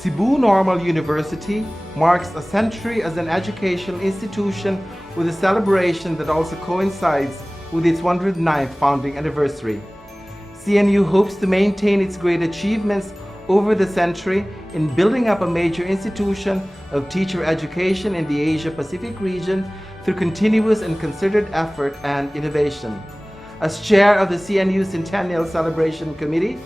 Cebu Normal University marks a century as an educational institution with a celebration that also coincides with its 109th founding anniversary. CNU hopes to maintain its great achievements over the century in building up a major institution of teacher education in the Asia-Pacific region through continuous and concerted effort and innovation. As chair of the CNU Centennial Celebration Committee,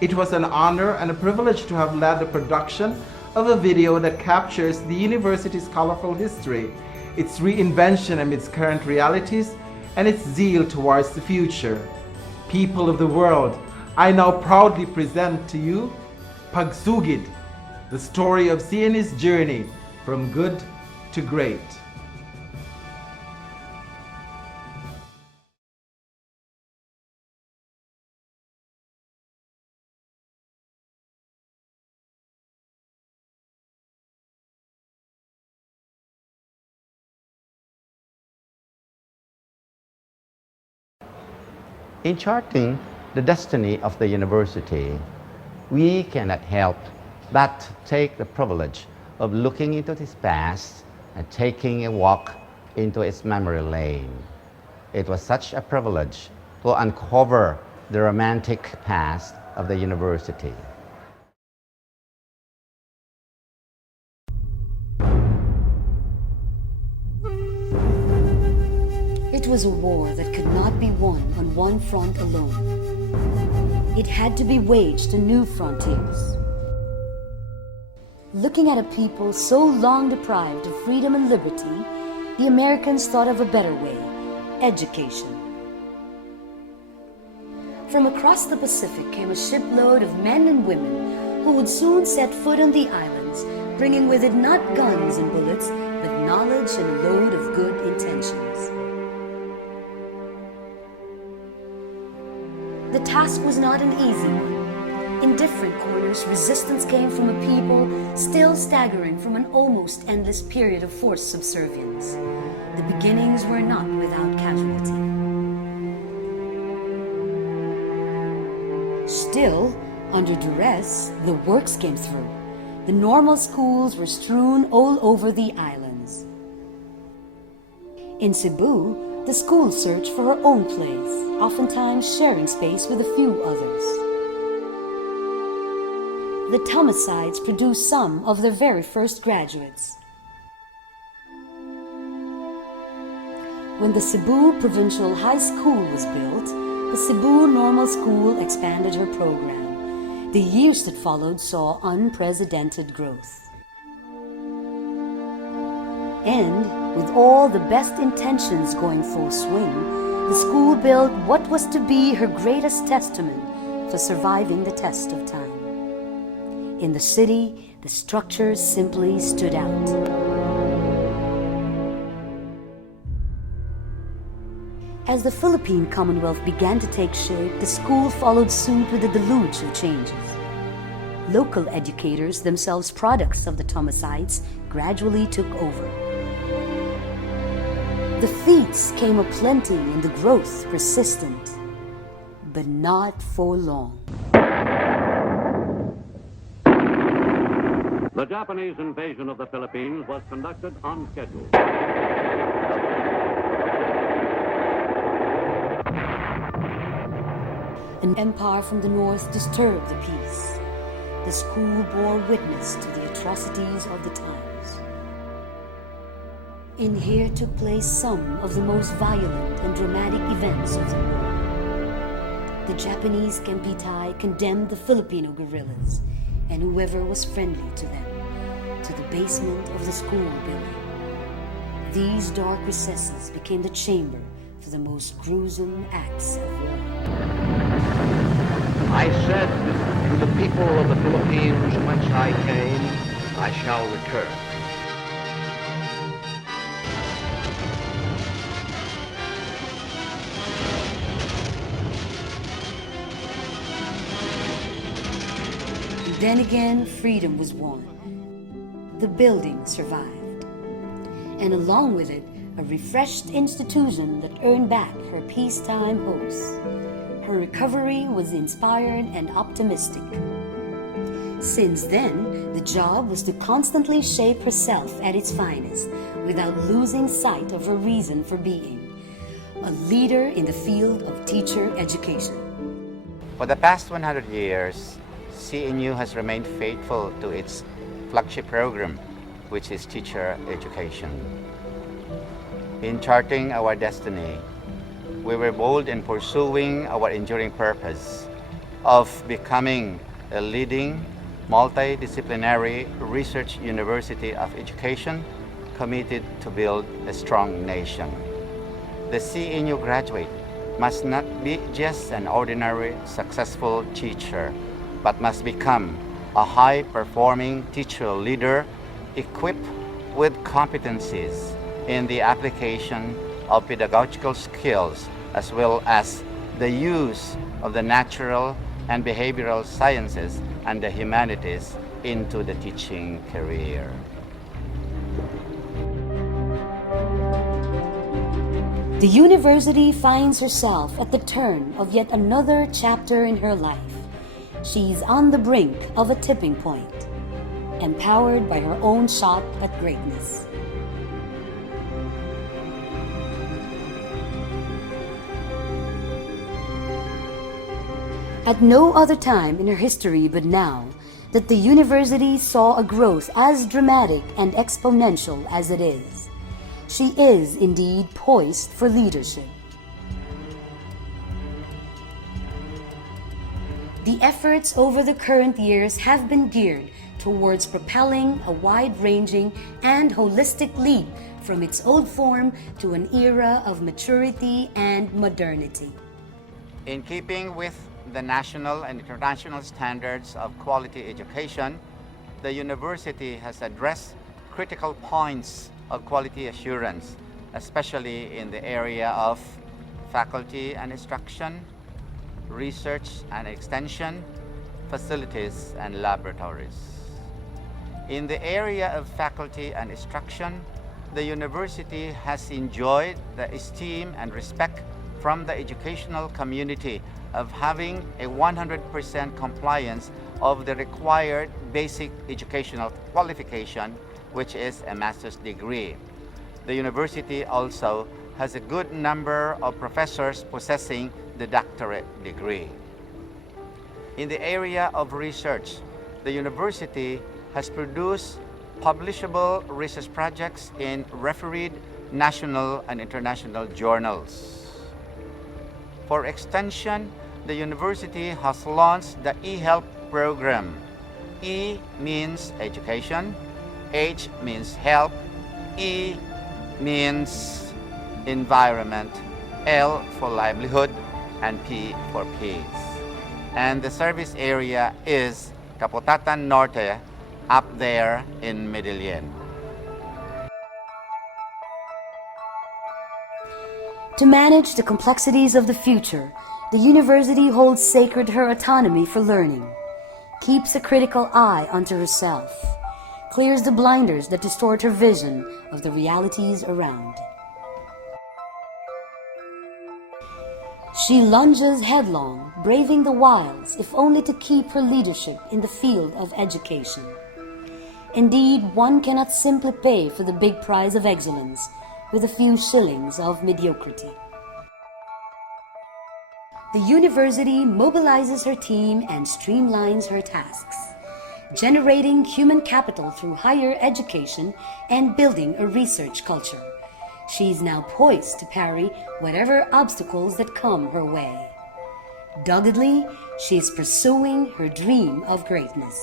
it was an honor and a privilege to have led the production of a video that captures the university's colorful history, its reinvention amidst current realities, and its zeal towards the future. People of the world, I now proudly present to you Pagsugid, the story of CNU's journey from good to great. In charting the destiny of the university, we cannot help but take the privilege of looking into its past and taking a walk into its memory lane. It was such a privilege to uncover the romantic past of the university. It was a war that could not be won on one front alone. It had to be waged to new frontiers. Looking at a people so long deprived of freedom and liberty, the Americans thought of a better way: education. From across the Pacific came a shipload of men and women who would soon set foot on the islands, bringing with it not guns and bullets, but knowledge and a load of good intentions. The task was not an easy one. In different corners, resistance came from a people still staggering from an almost endless period of forced subservience. The beginnings were not without casualty. Still, under duress, the works came through. The normal schools were strewn all over the islands. In Cebu, the school searched for her own place, oftentimes sharing space with a few others. The Thomasides produced some of their very first graduates. When the Cebu Provincial High School was built, the Cebu Normal School expanded her program. The years that followed saw unprecedented growth. And, with all the best intentions going full swing, the school built what was to be her greatest testament for surviving the test of time. In the city, the structures simply stood out. As the Philippine Commonwealth began to take shape, the school followed suit with a deluge of changes. Local educators, themselves products of the Thomasides, gradually took over. The feats came aplenty and the growth persistent, but not for long. The Japanese invasion of the Philippines was conducted on schedule. An empire from the north disturbed the peace. The school bore witness to the atrocities of the times. And here took place some of the most violent and dramatic events of the war. The Japanese Kempitai condemned the Filipino guerrillas and whoever was friendly to them to the basement of the school building. These dark recesses became the chamber for the most gruesome acts of war. I said to the people of the Philippines whence I came, I shall return. Then again, freedom was won. The building survived. And along with it, a refreshed institution that earned back her peacetime hopes. Her recovery was inspired and optimistic. Since then, the job was to constantly shape herself at its finest without losing sight of her reason for being, a leader in the field of teacher education. For the past 100 years, CNU has remained faithful to its flagship program, which is teacher education. In charting our destiny, we were bold in pursuing our enduring purpose of becoming a leading multidisciplinary research university of education committed to build a strong nation. The CNU graduate must not be just an ordinary successful teacher, but must become a high-performing teacher leader equipped with competencies in the application of pedagogical skills as well as the use of the natural and behavioral sciences and the humanities into the teaching career. The university finds herself at the turn of yet another chapter in her life. She's on the brink of a tipping point, empowered by her own shot at greatness. At no other time in her history but now, that the university saw a growth as dramatic and exponential as it is. She is indeed poised for leadership. The efforts over the current years have been geared towards propelling a wide-ranging and holistic leap from its old form to an era of maturity and modernity. In keeping with the national and international standards of quality education, the university has addressed critical points of quality assurance, especially in the area of faculty and instruction, research and extension, facilities and laboratories. In the area of faculty and instruction, the university has enjoyed the esteem and respect from the educational community of having a 100% compliance of the required basic educational qualification, which is a master's degree. The university also has a good number of professors possessing the doctorate degree. In the area of research, the university has produced publishable research projects in refereed national and international journals. For extension, the university has launched the e-help program. E means education, H means help, E means environment, L for livelihood, and P for peace. And the service area is Capotatan Norte, up there in Medellin. To manage the complexities of the future, the university holds sacred her autonomy for learning, keeps a critical eye onto herself, clears the blinders that distort her vision of the realities around. She lunges headlong, braving the wilds, if only to keep her leadership in the field of education. Indeed, one cannot simply pay for the big prize of excellence with a few shillings of mediocrity. The university mobilizes her team and streamlines her tasks, generating human capital through higher education and building a research culture. She is now poised to parry whatever obstacles that come her way. Doggedly, she is pursuing her dream of greatness.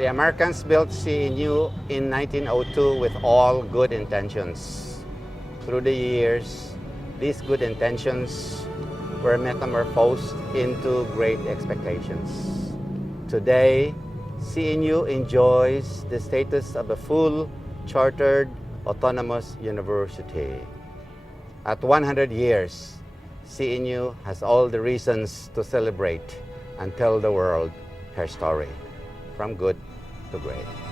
The Americans built CNU in 1902 with all good intentions. Through the years, these good intentions were metamorphosed into great expectations. Today, CNU enjoys the status of a full chartered autonomous university. At 100 years, CNU has all the reasons to celebrate and tell the world her story, from good to great.